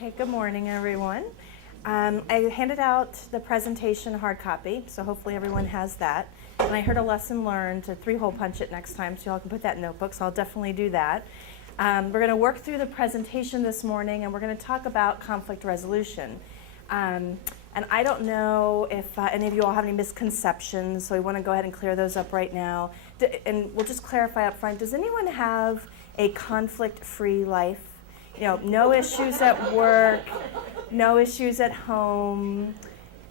Okay, good morning, everyone. I handed out the presentation hard copy, so hopefully everyone has that. And I heard a lesson learned to 3-hole punch it next time, so y'all can put that in notebooks. So I'll definitely do that. We're going to work through the presentation this morning, and we're going to talk about conflict resolution. And I don't know if any of you all have any misconceptions, so we want to go ahead and clear those up right now. And we'll just clarify up front, does anyone have a conflict-free life? You know, no issues at work, no issues at home.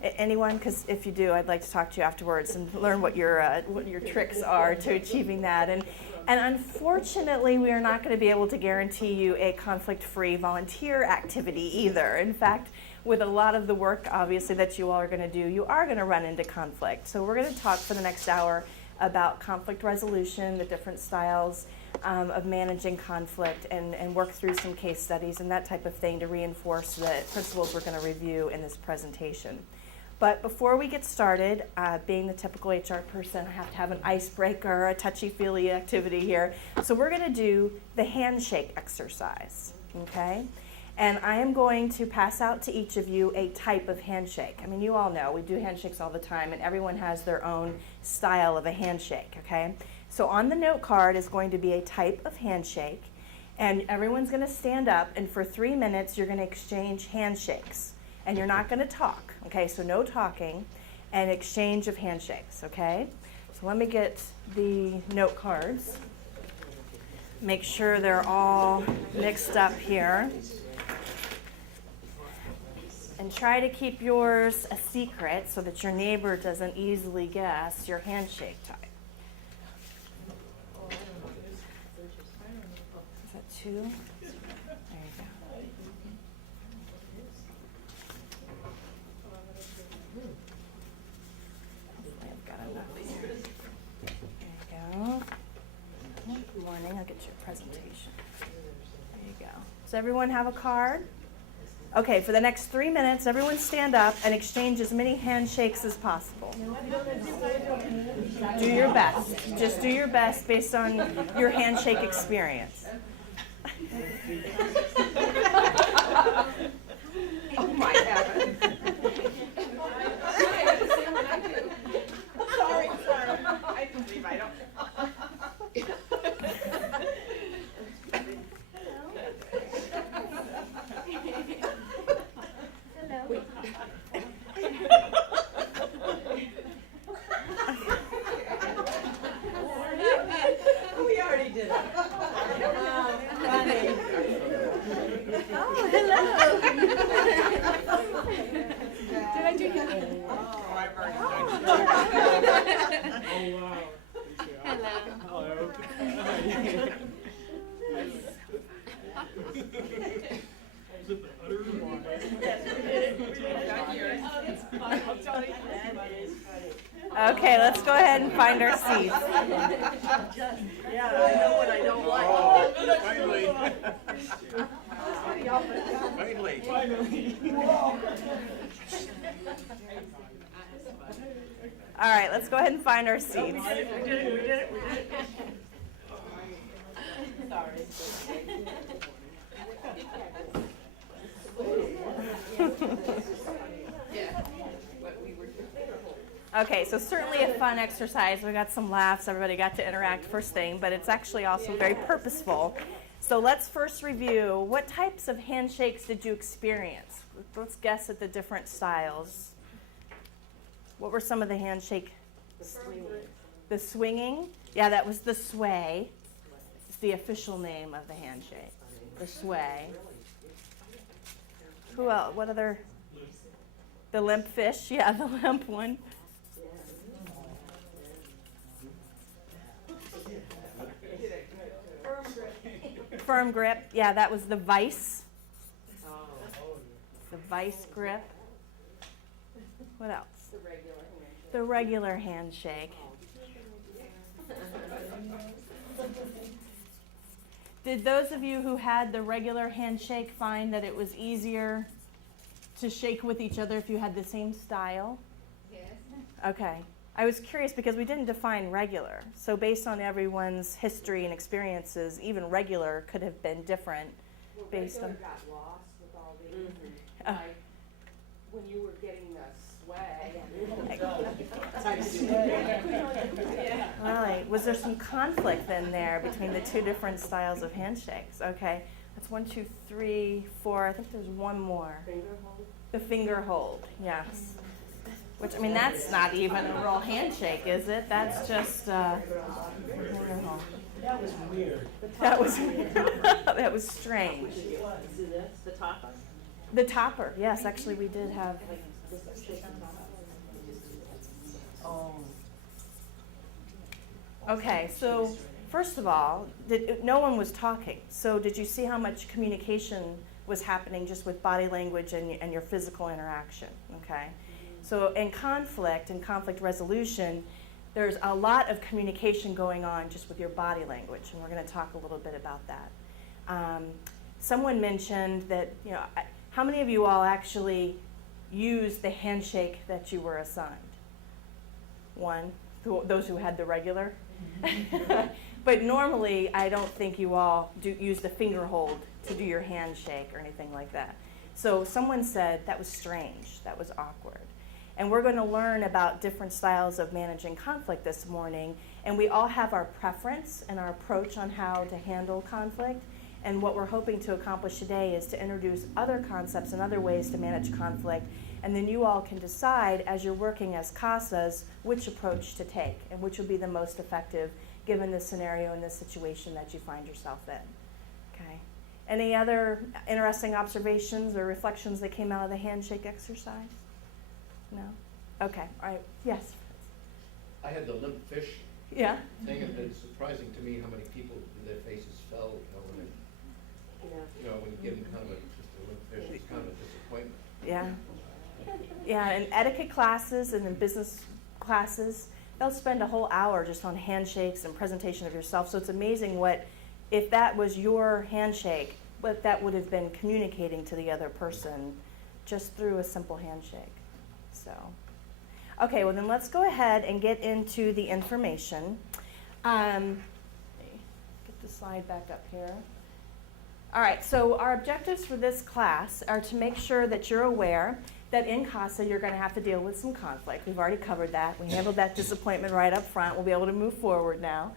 Anyone? Because if you do, I'd like to talk to you afterwards and learn what your tricks are to achieving that. And unfortunately, we are not going to be able to guarantee you a conflict-free volunteer activity either. In fact, with a lot of the work, obviously, that you all are going to do, you are going to run into conflict. So we're going to talk for the next hour about conflict resolution, the different styles of managing conflict, and work through some case studies and that type of thing to reinforce the principles we're going to review in this presentation. But before we get started, being the typical HR person, I have to have an icebreaker, a touchy-feely activity here. So we're going to do the handshake exercise, okay? And I am going to pass out to each of you a type of handshake. I mean, you all know we do handshakes all the time, and everyone has their own style of a handshake, okay? So on the note card is going to be a type of handshake, and everyone's going to stand up, and for 3 minutes you're going to exchange handshakes. And you're not going to talk, okay? So no talking, and exchange of handshakes, okay? So let me get the note cards. Make sure they're all mixed up here. And try to keep yours a secret so that your neighbor doesn't easily guess your handshake type. Is that 2? There you go. I've got enough here. There you go. Good morning. I'll get your presentation. There you go. Does everyone have a card? Okay, for the next 3 minutes, everyone stand up and exchange as many handshakes as possible. Do your best. Just do your best based on your handshake experience. Oh my heaven. Sorry. I believe I don't. We already did it. Funny. Oh, hello. Did I do that? Oh, I've already done it. Oh, wow. Hello. Hello. Okay, let's go ahead and find our seats. Yeah, I know what I don't like. Finally. All right, let's go ahead and find our seats. We did it. Okay, so certainly a fun exercise. We got some laughs. Everybody got to interact first thing, but it's actually also very purposeful. So let's first review, what types of handshakes did you experience? Let's guess at the different styles. What were some of the handshake? The swinging? Yeah, that was the sway. It's the official name of the handshake. The sway. Who else? What other? The limp fish? Yeah, the limp one. Firm grip. Yeah, that was the vice. The vice grip. What else? The regular handshake. Did those of you who had the regular handshake find that it was easier to shake with each other if you had the same style? Yes. Okay. I was curious because we didn't define regular. So based on everyone's history and experiences, even regular could have been different based on. Got lost with all difficulty, Oh. like when you were getting the sway. Right. Was there some conflict then there between the two different styles of handshakes? Okay. That's 1, 2, 3, 4. I think there's one more. Finger hold? The finger hold, yes. Which, I mean, that's not even a real handshake, is it? That's just finger hold. That was weird. That was that was strange. Is this the topper? The topper, yes, actually we did have. Oh. Okay, so first of all, no one was talking. So did you see how much communication was happening just with body language and your physical interaction? Okay, so in conflict and conflict resolution, there's a lot of communication going on just with your body language, and we're going to talk a little bit about that. Someone mentioned that, you know, how many of you all actually used the handshake that you were assigned? One, those who had the regular. But normally, I don't think you all use the finger hold to do your handshake or anything like that. So someone said that was strange, that was awkward. And we're going to learn about different styles of managing conflict this morning, and we all have our preference and our approach on how to handle conflict. And what we're hoping to accomplish today is to introduce other concepts and other ways to manage conflict, and then you all can decide as you're working as CASAs which approach to take and which will be the most effective given the scenario and the situation that you find yourself in. Okay. Any other interesting observations or reflections that came out of the handshake exercise? No? Okay, all right, yes. I had the limp fish Yeah? thing, and it's surprising to me how many people, their faces fell, when you give them kind of just a limp fish, it's kind of a disappointment. Yeah. Yeah, in etiquette classes and in business classes, they'll spend a whole hour just on handshakes and presentation of yourself. So it's amazing what, if that was your handshake, what that would have been communicating to the other person just through a simple handshake. So, okay, well then let's go ahead and get into the information. Get the slide back up here. All right, so our objectives for this class are to make sure that you're aware that in CASA you're going to have to deal with some conflict. We've already covered that. We handled that disappointment right up front. We'll be able to move forward now.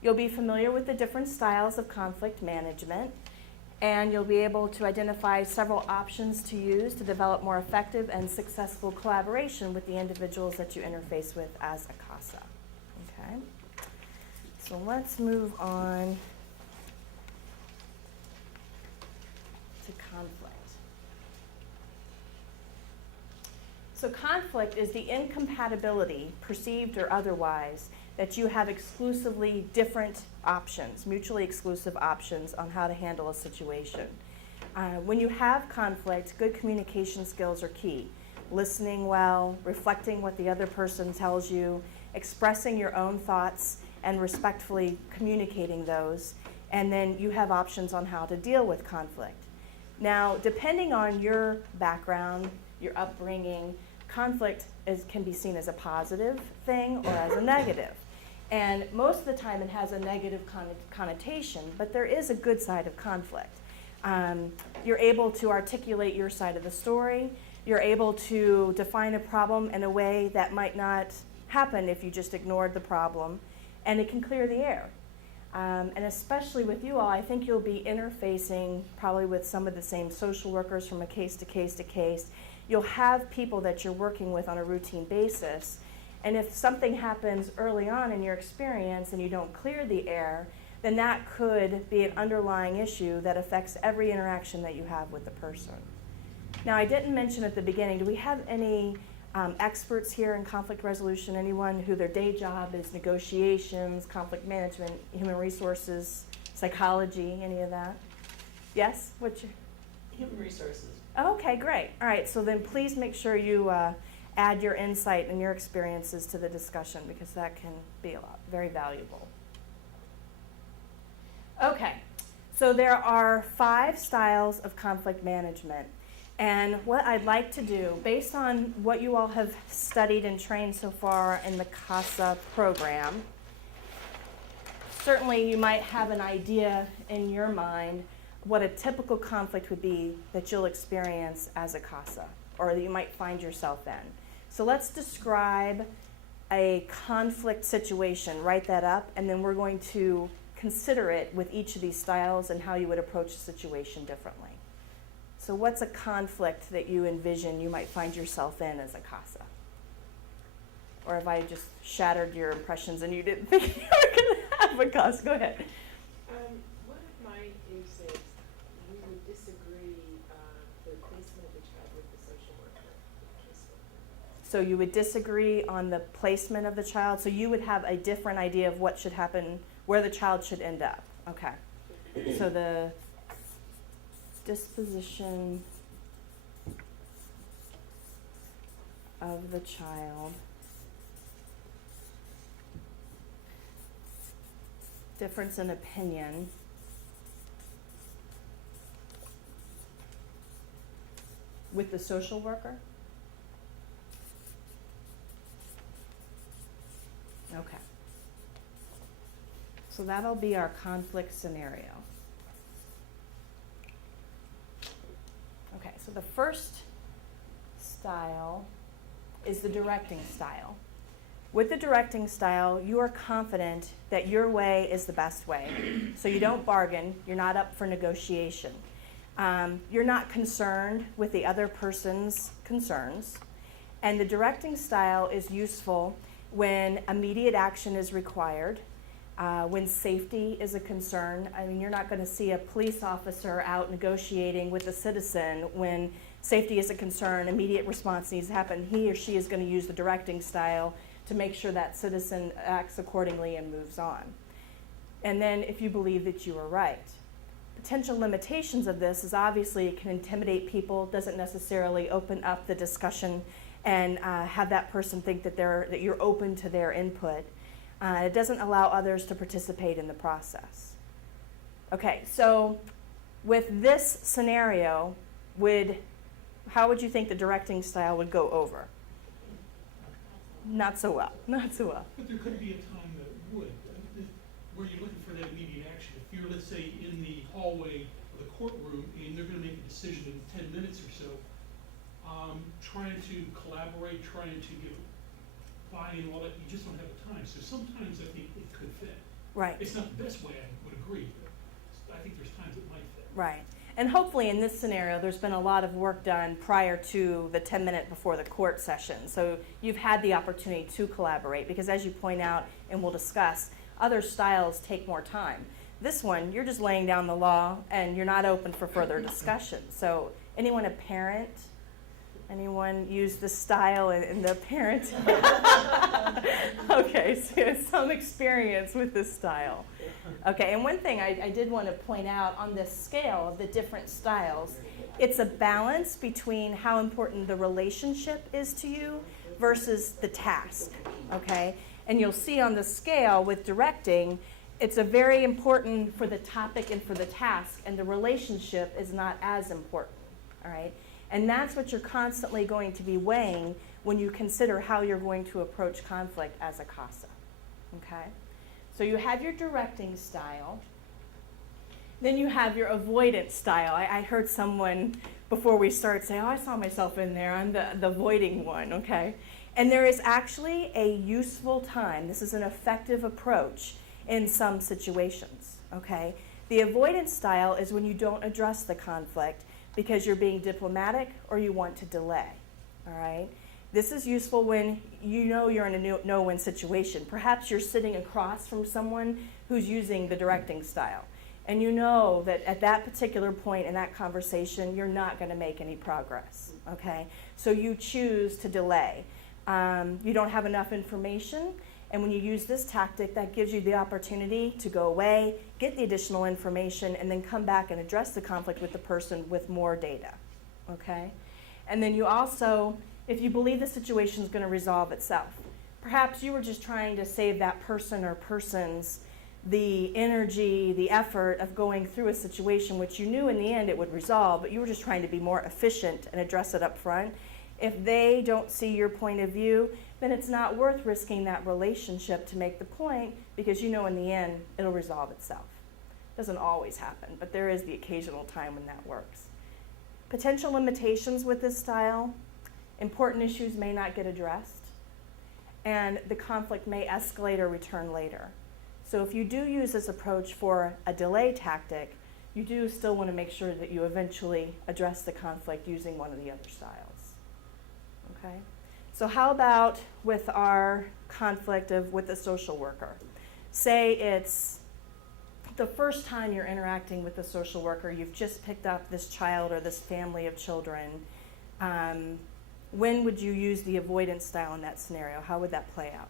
You'll be familiar with the different styles of conflict management, and you'll be able to identify several options to use to develop more effective and successful collaboration with the individuals that you interface with as a CASA. Okay? So let's move on to conflict. So conflict is the incompatibility, perceived or otherwise, that you have exclusively different options, mutually exclusive options on how to handle a situation. When you have conflict, good communication skills are key. Listening well, reflecting what the other person tells you, expressing your own thoughts, and respectfully communicating those. And then you have options on how to deal with conflict. Now, depending on your background, your upbringing, conflict can be seen as a positive thing or as a negative. And most of the time it has a negative connotation, but there is a good side of conflict. You're able to articulate your side of the story. You're able to define a problem in a way that might not happen if you just ignored the problem, and it can clear the air. And especially with you all, I think you'll be interfacing probably with some of the same social workers from a case to case to case. You'll have people that you're working with on a routine basis. And if something happens early on in your experience and you don't clear the air, then that could be an underlying issue that affects every interaction that you have with the person. Now, I didn't mention at the beginning, do we have any experts here in conflict resolution? Anyone who their day job is negotiations, conflict management, human resources, psychology, any of that? Yes? What's your? Human resources. Okay, great. All right, so then please make sure you add your insight and your experiences to the discussion, because that can be very valuable. Okay, so there are 5 styles of conflict management. And what I'd like to do, based on what you all have studied and trained so far in the CASA program, certainly you might have an idea in your mind what a typical conflict would be that you'll experience as a CASA, or that you might find yourself in. So let's describe a conflict situation, write that up, and then we're going to consider it with each of these styles and how you would approach the situation differently. So what's a conflict that you envision you might find yourself in as a CASA? Or have I just shattered your impressions and you didn't think you were going to have a CASA? Go ahead. One of my is that we would disagree the placement of the child with the social worker, the caseworker. So you would disagree on the placement of the child, so you would have a different idea of what should happen, where the child should end up. Okay. So the disposition of the child, difference in opinion, with the social worker? Okay. So that'll be our conflict scenario. Okay, so the first style is the directing style. With the directing style, you are confident that your way is the best way. So you don't bargain, you're not up for negotiation. You're not concerned with the other person's concerns. And the directing style is useful when immediate action is required, when safety is a concern. I mean, you're not going to see a police officer out negotiating with a citizen when safety is a concern, immediate response needs to happen. He or she is going to use the directing style to make sure that citizen acts accordingly and moves on. And then if you believe that you are right. Potential limitations of this is obviously it can intimidate people, doesn't necessarily open up the discussion and have that person think that you're open to their input. It doesn't allow others to participate in the process. Okay, so with this scenario, how would you think the directing style would go over? Not so well, not so well. But there could be a time that it would, where you're looking for that immediate action. If you're, let's say, in the hallway of the courtroom and they're going to make a decision in 10 minutes or so, trying to collaborate, trying to give buy-in, all that, you just don't have the time. So sometimes I think it could fit. Right. It's not the best way, I would agree, but I think there's times it might fit. Right. And hopefully in this scenario, there's been a lot of work done prior to the 10-minute before the court session. So you've had the opportunity to collaborate because as you point out and we'll discuss, other styles take more time. This one, you're just laying down the law and you're not open for further discussion. So anyone a parent? Anyone use this style in the parent? Okay, so you have some experience with this style. Okay, and one thing I did want to point out on this scale of the different styles, it's a balance between how important the relationship is to you versus the task, okay? And you'll see on the scale with directing, it's a very important for the topic and for the task, and the relationship is not as important, all right? And that's what you're constantly going to be weighing when you consider how you're going to approach conflict as a CASA, okay? So you have your directing style. Then you have your avoidance style. I heard someone before we start say, oh, I saw myself in there. I'm the avoiding one, okay? And there is actually a useful time. This is an effective approach in some situations, okay? The avoidance style is when you don't address the conflict because you're being diplomatic or you want to delay, all right? This is useful when you know you're in a no-win situation. Perhaps you're sitting across from someone who's using the directing style, and you know that at that particular point in that conversation, you're not going to make any progress, okay? So you choose to delay. You don't have enough information, and when you use this tactic, that gives you the opportunity to go away, get the additional information, and then come back and address the conflict with the person with more data, okay? And then you also, if you believe the situation is going to resolve itself, perhaps you were just trying to save that person or persons the energy, the effort of going through a situation which you knew in the end it would resolve, but you were just trying to be more efficient and address it up front. If they don't see your point of view, then it's not worth risking that relationship to make the point because you know in the end it'll resolve itself. Doesn't always happen, but there is the occasional time when that works. Potential limitations with this style: important issues may not get addressed, and the conflict may escalate or return later. So if you do use this approach for a delay tactic, you do still want to make sure that you eventually address the conflict using one of the other styles. Okay? So how about with our conflict with the social worker? Say it's the first time you're interacting with the social worker, you've just picked up this child or this family of children. When would you use the avoidance style in that scenario? How would that play out?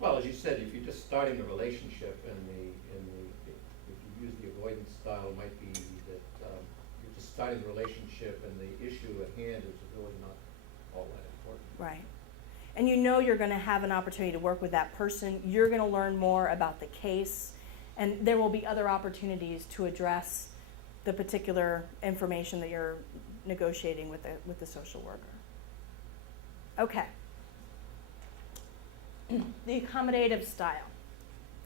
Well, as you said, if you're just starting the relationship if you use the avoidance style, it might be that you're just starting the relationship and the issue at hand is really not all that important. Right. And you know you're going to have an opportunity to work with that person. You're going to learn more about the case, and there will be other opportunities to address the particular information that you're negotiating with the social worker. Okay. The accommodative style.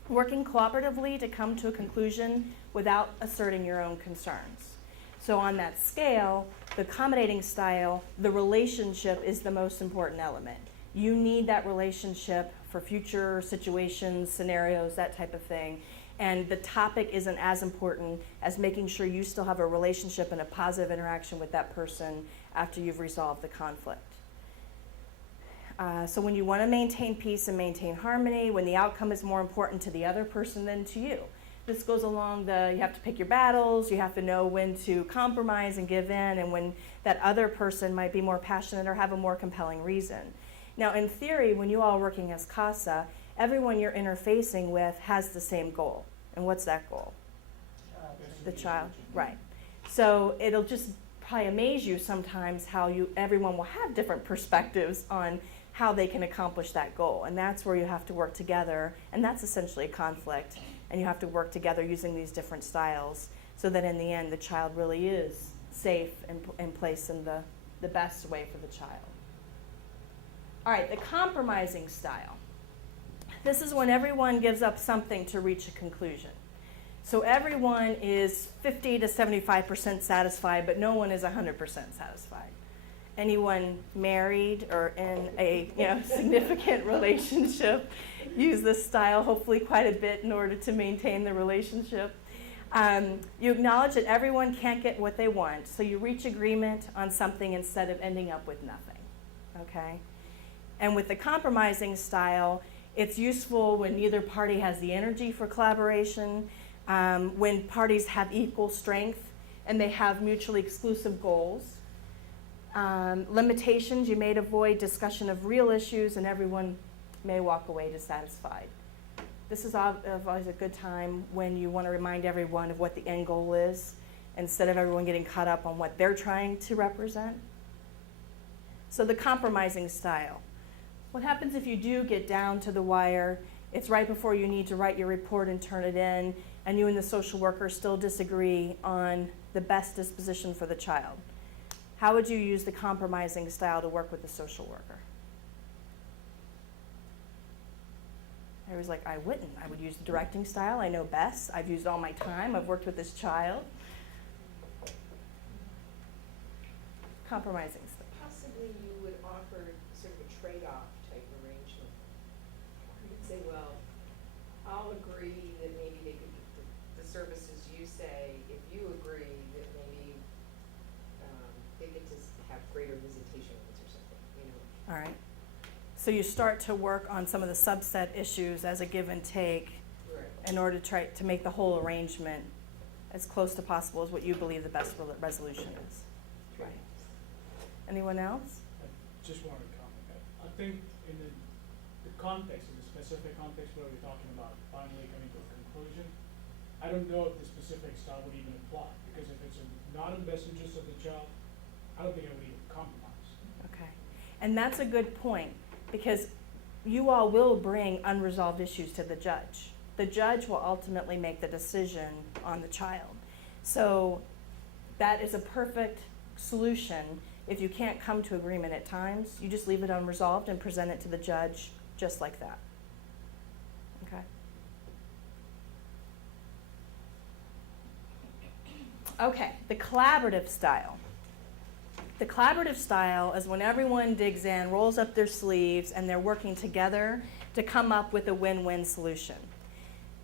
Working cooperatively to come to a conclusion without asserting your own concerns. So on that scale, the accommodating style, the relationship is the most important element. You need that relationship for future situations, scenarios, that type of thing. And the topic isn't as important as making sure you still have a relationship and a positive interaction with that person after you've resolved the conflict. So when you want to maintain peace and maintain harmony, when the outcome is more important to the other person than to you. This goes along you have to pick your battles, you have to know when to compromise and give in, and when that other person might be more passionate or have a more compelling reason. Now, in theory, when you all are working as CASA, everyone you're interfacing with has the same goal. And what's that goal? The child, right. So it'll just probably amaze you sometimes how everyone will have different perspectives on how they can accomplish that goal. And that's where you have to work together, and that's essentially a conflict. And you have to work together using these different styles so that in the end the child really is safe and placed in the best way for the child. All right, the compromising style. This is when everyone gives up something to reach a conclusion. So everyone is 50 to 75% satisfied, but no one is 100% satisfied. Anyone married or in a significant relationship use this style hopefully quite a bit in order to maintain the relationship. You acknowledge that everyone can't get what they want, so you reach agreement on something instead of ending up with nothing. Okay? And with the compromising style, it's useful when neither party has the energy for collaboration, when parties have equal strength and they have mutually exclusive goals. Limitations, you may avoid discussion of real issues and everyone may walk away dissatisfied. This is always a good time when you want to remind everyone of what the end goal is instead of everyone getting caught up on what they're trying to represent. So the compromising style. What happens if you do get down to the wire? It's right before you need to write your report and turn it in, and you and the social worker still disagree on the best disposition for the child. How would you use the compromising style to work with the social worker? I was like, I wouldn't. I would use the directing style. I know best. I've used all my time. I've worked with this child. Compromising style. Possibly you would offer sort of a trade-off type arrangement. You could say, well, I'll agree that maybe they could get the services you say, if you agree that maybe they get to have greater visitation rates or something, All right. So you start to work on some of the subset issues as a give and take Right. in order to try to make the whole arrangement as close to possible as what you believe the best resolution is. Right. Anyone else? I just wanted to comment that I think in the context, in the specific context where we're talking about finally coming to a conclusion, I don't know if the specific style would even apply, because if it's not in the best interest of the child, I don't think I would even compromise. Okay. And that's a good point, because you all will bring unresolved issues to the judge. The judge will ultimately make the decision on the child. So that is a perfect solution. If you can't come to agreement at times, you just leave it unresolved and present it to the judge just like that. Okay? Okay, the collaborative style. The collaborative style is when everyone digs in, rolls up their sleeves, and they're working together to come up with a win-win solution.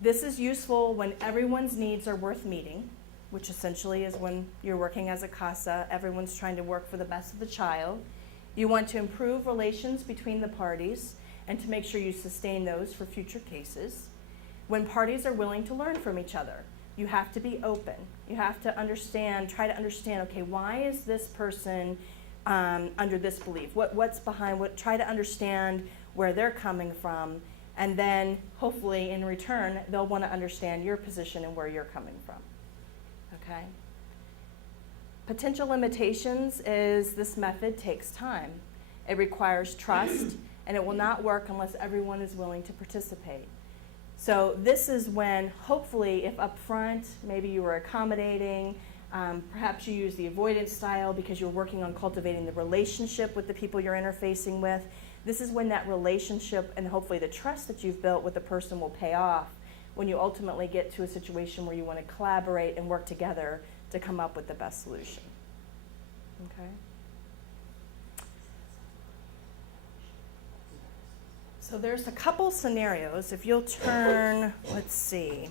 This is useful when everyone's needs are worth meeting, which essentially is when you're working as a CASA, everyone's trying to work for the best of the child. You want to improve relations between the parties and to make sure you sustain those for future cases. When parties are willing to learn from each other, you have to be open. You have to understand, try to understand, okay, why is this person under this belief? What's behind what? Try to understand where they're coming from, and then hopefully in return, they'll want to understand your position and where you're coming from, okay? Potential limitations is this method takes time. It requires trust, and it will not work unless everyone is willing to participate. So this is when, hopefully, if up front, maybe you were accommodating, perhaps you use the avoidance style because you're working on cultivating the relationship with the people you're interfacing with. This is when that relationship and hopefully the trust that you've built with the person will pay off when you ultimately get to a situation where you want to collaborate and work together to come up with the best solution. Okay? So there's a couple scenarios. If you'll turn, let's see.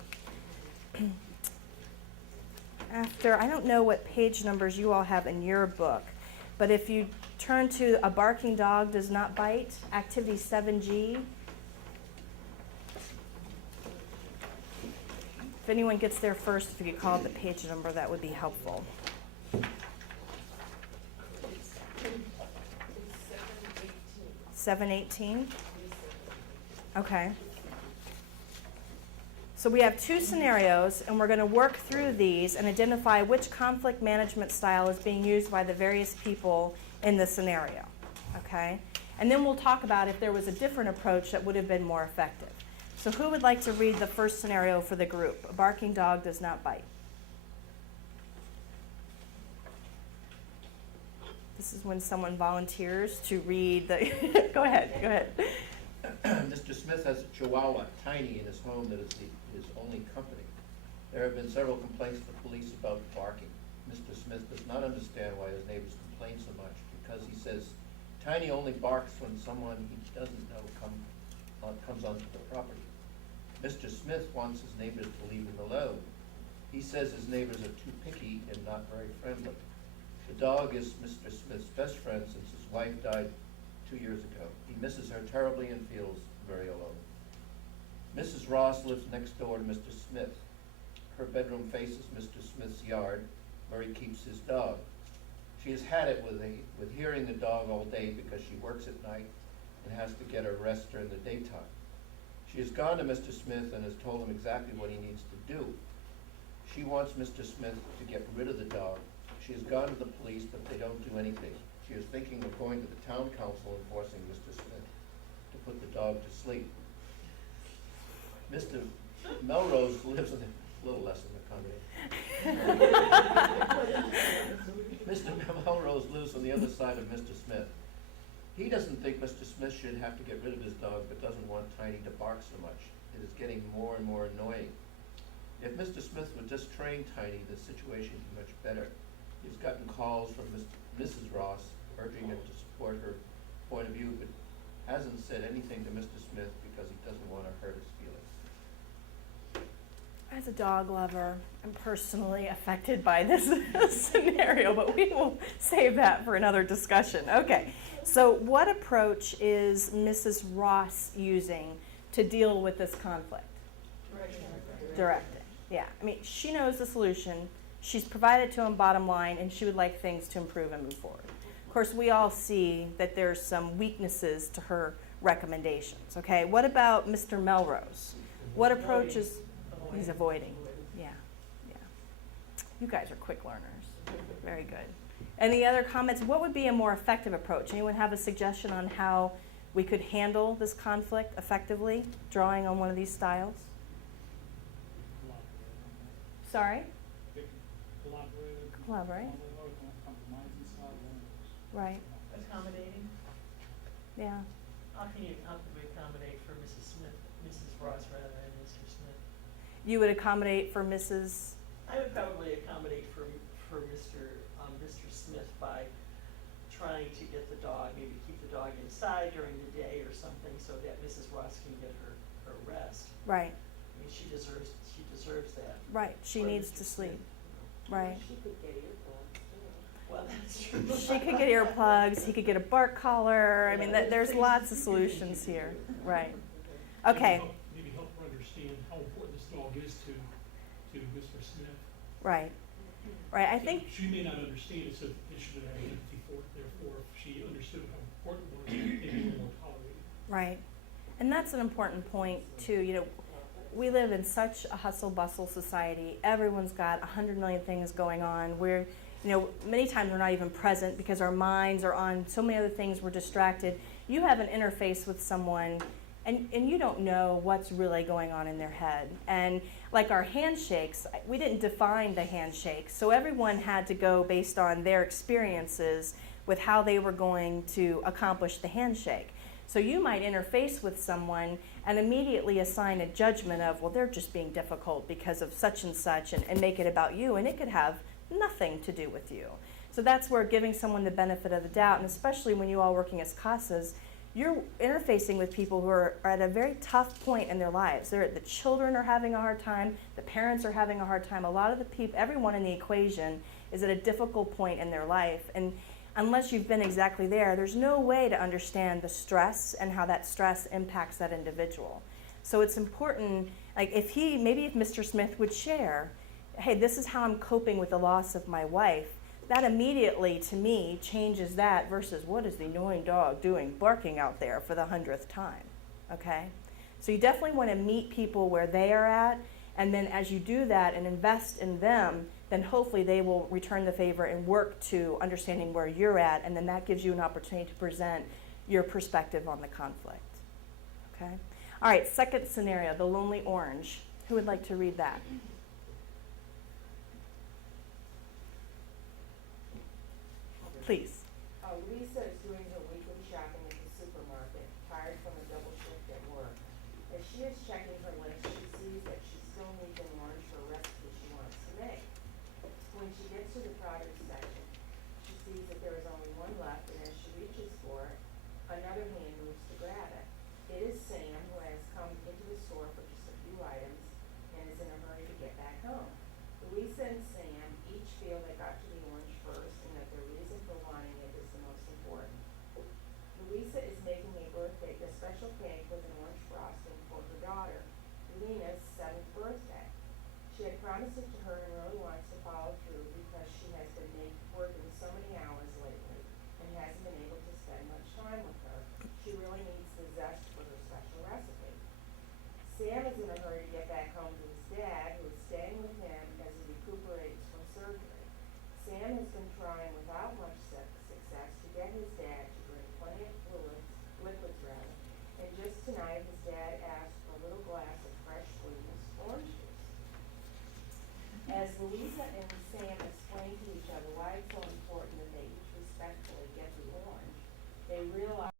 After, I don't know what page numbers you all have in your book, but if you turn to A Barking Dog Does Not Bite, Activity 7G. If anyone gets there first, if you could call the page number, that would be helpful. It's 718. 718? Okay. So we have two scenarios, and we're going to work through these and identify which conflict management style is being used by the various people in the scenario, okay? And then we'll talk about if there was a different approach that would have been more effective. So who would like to read the first scenario for the group? A barking dog does not bite. This is when someone volunteers to read the, go ahead. Mr. Smith has a Chihuahua, Tiny, in his home that is his only company. There have been several complaints to the police about barking. Mr. Smith does not understand why his neighbors complain so much, because he says Tiny only barks when someone he doesn't know comes onto the property. Mr. Smith wants his neighbors to leave him alone. He says his neighbors are too picky and not very friendly. The dog is Mr. Smith's best friend since his wife died 2 years ago. He misses her terribly and feels very alone. Mrs. Ross lives next door to Mr. Smith. Her bedroom faces Mr. Smith's yard, where he keeps his dog. She has had it with hearing the dog all day because she works at night and has to get her rest during the daytime. She has gone to Mr. Smith and has told him exactly what he needs to do. She wants Mr. Smith to get rid of the dog. She has gone to the police, but they don't do anything. She is thinking of going to the town council and forcing Mr. Smith to put the dog to sleep. Mr. Melrose lives in a little less than accommodating. Mr. Melrose lives on the other side of Mr. Smith. He doesn't think Mr. Smith should have to get rid of his dog, but doesn't want Tiny to bark so much. It is getting more and more annoying. If Mr. Smith would just train Tiny, the situation would be much better. He's gotten calls from Mrs. Ross urging him to support her point of view, but hasn't said anything to Mr. Smith because he doesn't want to hurt his feelings. As a dog lover, I'm personally affected by this scenario, but we will save that for another discussion. Okay, so what approach is Mrs. Ross using to deal with this conflict? Directing. Yeah, I mean, she knows the solution. She's provided to him bottom line, and she would like things to improve and move forward. Of course, we all see that there's some weaknesses to her recommendations. Okay, what about Mr. Melrose? What approach is he's avoiding? Yeah. You guys are quick learners. Very good. Any other comments? What would be a more effective approach? Anyone have a suggestion on how we could handle this conflict effectively, drawing on one of these styles? Sorry? Collaborate. Right. Accommodating? Yeah. How can we accommodate for Mrs. Smith, Mrs. Ross rather than Mr. Smith? You would accommodate for Mrs. I would probably accommodate for Mr. Smith by trying to get the dog, maybe keep the dog inside during the day or something so that Mrs. Ross can get her rest. Right, I mean, she deserves that. right. She for needs Mr. to Smith, sleep. you know. Right. She could get earplugs too. Well, that's true. She could get earplugs, he could get a bark collar. I mean, there's lots of solutions here. Right. Okay. Maybe help her understand how important this dog is to Mr. Smith. Right. Right. I think She may not understand it, so they should have empathy for it, therefore, if she understood how important it was, maybe a little more tolerated. right. And that's an important point too. You know, we live in such a hustle bustle society. Everyone's got 100 million things going on. We're, you know, many times we're not even present because our minds are on so many other things. We're distracted. You have an interface with someone and you don't know what's really going on in their head. And like our handshakes, we didn't define the handshake. So everyone had to go based on their experiences with how they were going to accomplish the handshake. So you might interface with someone and immediately assign a judgment of, well, they're just being difficult because of such and such, and make it about you, and it could have nothing to do with you. So that's where giving someone the benefit of the doubt, and especially when you all working as CASAs, you're interfacing with people who are at a very tough point in their lives. The children are having a hard time, the parents are having a hard time. A lot of the people, everyone in the equation is at a difficult point in their life. And unless you've been exactly there, there's no way to understand the stress and how that stress impacts that individual. So it's important, like if Mr. Smith would share, hey, this is how I'm coping with the loss of my wife, that immediately, to me, changes that versus what is the annoying dog doing barking out there for the 100th time, okay? So you definitely want to meet people where they are at, and then as you do that and invest in them, then hopefully they will return the favor and work to understanding where you're at, and then that gives you an opportunity to present your perspective on the conflict, okay? All right, second scenario, the lonely orange. Who would like to read that? Please. Lisa is doing her weekly shopping at the supermarket, tired from a double shift at work. As she is checking her list, she sees that she still needs an orange for a recipe she wants to make. When she gets to the product section, she sees that there is only one left, and as she reaches for it, another hand moves to grab it. It is Sam, who has come into the store for just a few items and is in a hurry to get back home. Louisa and Sam each feel they got to the orange first and that their reason for wanting it is the most important. Louisa is making a special cake with an orange frosting for her daughter, Lena's 7th birthday. She had promised it to her and really wants to follow through because she has been working so many hours lately and hasn't been able to spend much time with her. She really needs the zest for her special recipe. Sam is in a hurry to get back home to his dad, who is staying with him as he recuperates from surgery. Sam has been trying without much success to get his dad to drink plenty of liquids rather, and just tonight his dad asked for a little glass of fresh squeezed orange juice. As Louisa and Sam explain to each other why it's so important that they each respectfully get the orange, they realize